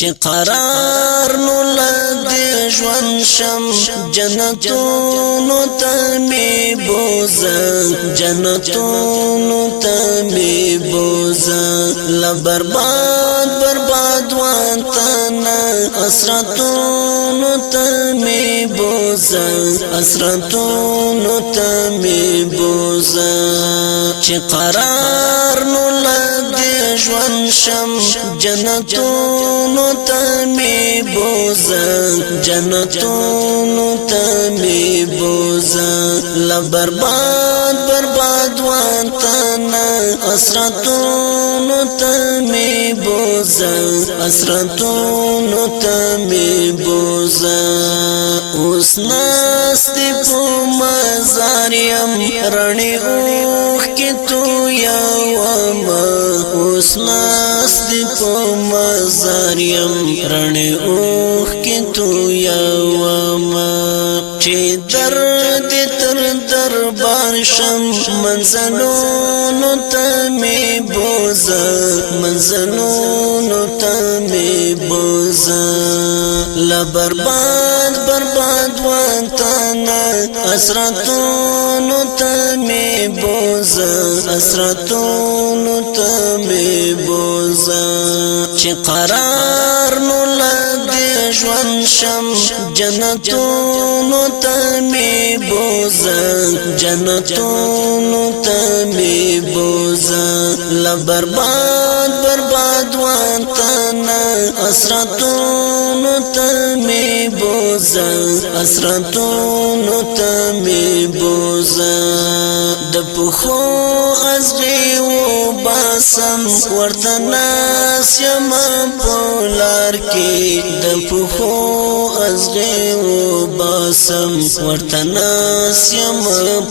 چې قرار نو لدې ژوند شم جنتونو ته می بوزه جنتونو ته می بوزه لبرباد برباد وطنه اسرتونو ته می بوزه اسرتونو ته می بوزه چې قرار نو لدې ژوند شم جنتونو ته می بوزه جنتونو ته می بوزه لبرباد برباد وطنه اسرتونو ته می بوزه اسرتونو ته می بوزه اوس ناستی په مزار یم رڼې اوښکې تویومه اوس ناستی په مزار یم رڼې اوښکې تویومه چې درد تر دربار شم منزلونو ته می بوزه منزلونو ته می بوزه لبرباد برباد وطنه اسرتونو ته می بوزه اسرتونو ته می بوزه چې قرار نو لدې ژوند شم جنتونو ته می بوزه جنتونو ته می بوزه لبرباد برباد وطنه اسرتونو ته می بوزه اسرتونو ته می بوزه د پخو ازغي و باسم ورته ناس یم په لار کې د پخو ازغي و باسم ورته ناس یم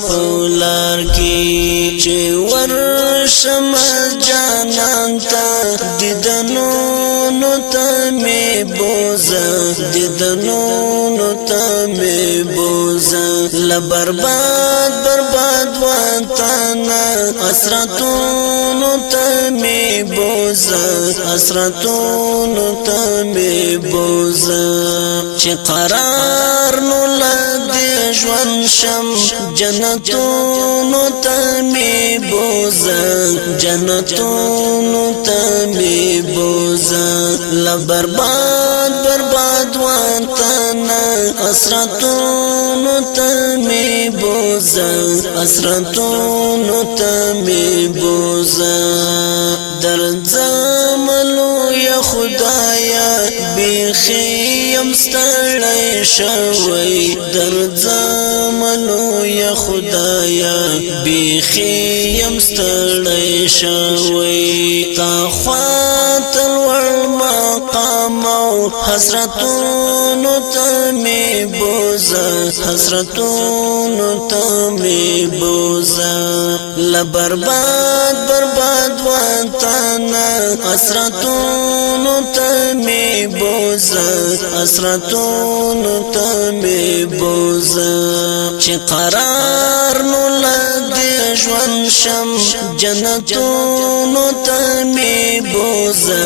په لار کې چې ورشم جانان ته دیدنونو ته می بوزه دیدنونو ته می بوزه لبرباد برباد وطنه اسرتونو ته می بوزه اسرتونو ته می بوزه چې قرار نو لدې ژوند شم جنتونو ته می بوزه جنتونو ته می بوزه لبرباد برباد وطنه اسرتونو ته می بوزه اسرتونو ته می بوزه درد زملو یا خدایا بیخی یم ستړی شوی درد زملو یا خدایا بیخی یم ستړی شوی تا خواته لوړ مقام او حسرتونو ته می بوزه حسرتونو ته می بوزه لبرباد برباد وطنه اسرتونو ته می بوزه اسرتونو ته می بوزه چې قرار نو لدې ژوند شم جنتونو ته می بوزه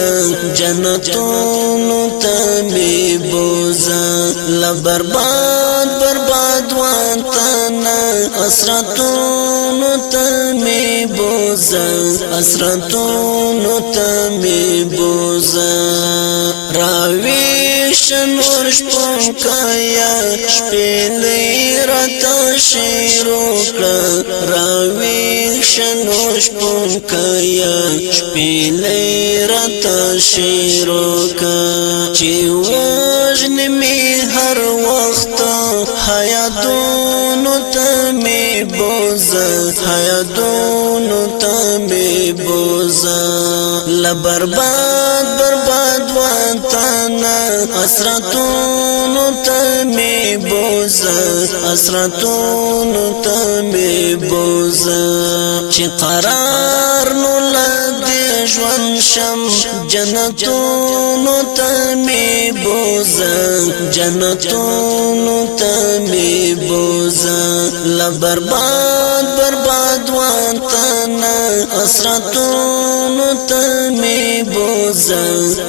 جنتونو ته می بوزه لبرباد برباد وطنه اسرتونو ته می بوزه اسرتونو ته می بوزه راویش نور شپون کایا شپیلی راتا شیرو کړه راویش نور شپون کایا شپیلی راتا شیرو کړه چې وژن می هر وخت حیاتونو ته می بوزه حیاتونو ته می بوزه لبرباد برباد وطنه اسرتونو ته می بوزه اسرتونو ته می بوزه چې قرار نو لدې ژوند شم جنتونو ته می بوزه جنتونو ته می بوزه لبرباد برباد وطنه اسرتونو ته می بوزه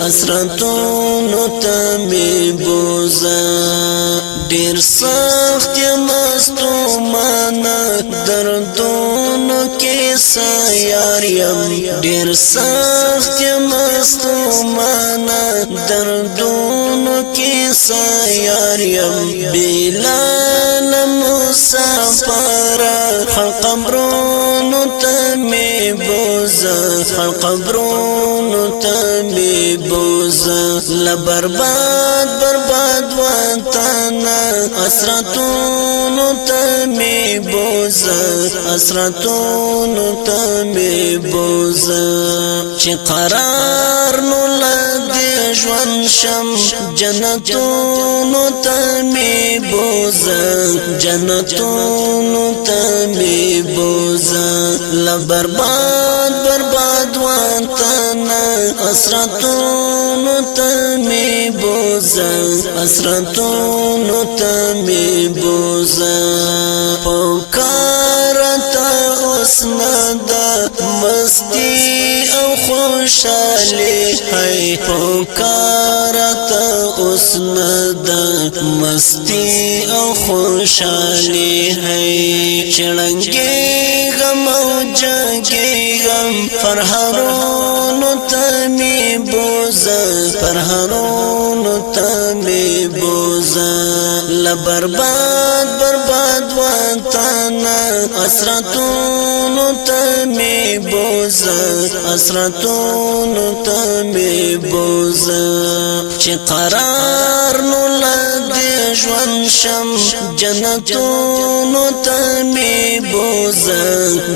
اسرتونو اسراتونو ته می بوزا ډیر سخت مستومانه دردونو کې سیار یم ډیر سخت مستومانه دردونو کې سیار یم بلال مسافر قبرونو ته می بوزا قبرونو ته می بوزا لبرباد برباد وطن اسراتونو ته می بوزا اسراتونو ته می بوزا چې قرار نو لدې ژوند شم جنتونو ته می بوزا جنتونو ته می بوزا لبرباد برباد وطن اسراتونو ته می بوزا اسراتونو ته می بوزا پکارتا اسندا مستی او خوشالی ہے پکارتا اسندا مستی او خوشالی ہے چڑنگی غم او جنگی غم فرحانونو ته می بوزا فرحانونو ته می بوزا لبرباد برباد وطن اسراتونو ته می بوزا اسراتونو ته می بوزا چې قرار نو لدې ژوند شم جنتونو ته می بوزا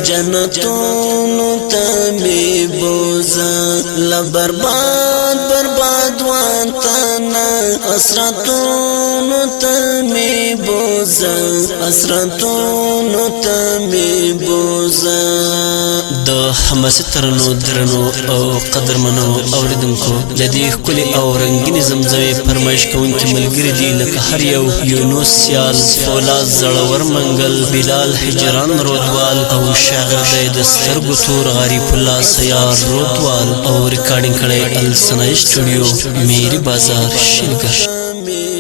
جنتونو ته می بوزا لبرباد برباد وطن اسراتونو ته می بوزا اسراتونو ته می بوزا د همسترنو درنو او قدرمنو اوریدونکو د دې ښکلي او رنګینې زمزمې فرمایش کوونکي ملګري دي لکه هر یو یونس سیال فولاد زړور منګل بلال هجران رودوال او شاعر دی د سترګو تور غریب الله سیار رودوال او ریکارډینګ کړی السنا سټوډیو میری بازار شلګر